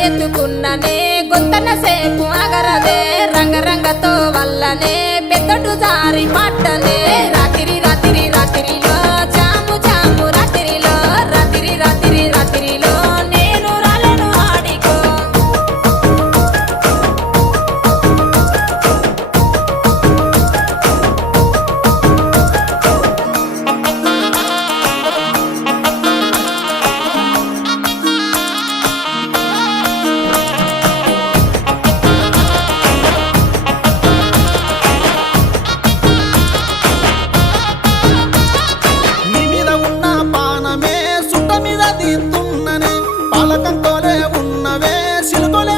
ఎత్తుకున్ననే గొంతన సేపు అగరదే రంగరంగతో వల్లనే పెద్దటు జారి పట్టనే రాత్రి రాత్రి రాత్రిలో చాము చాము రాత్రిలో రాత్రి రాత్రి రాత్రిలో నేను రాలను ఆడికో నీ మీద ఉన్న పానమే సుట్ట మీద దిత్తున్ననే పాలకంతోలే ఉన్నవే సిలుకొలే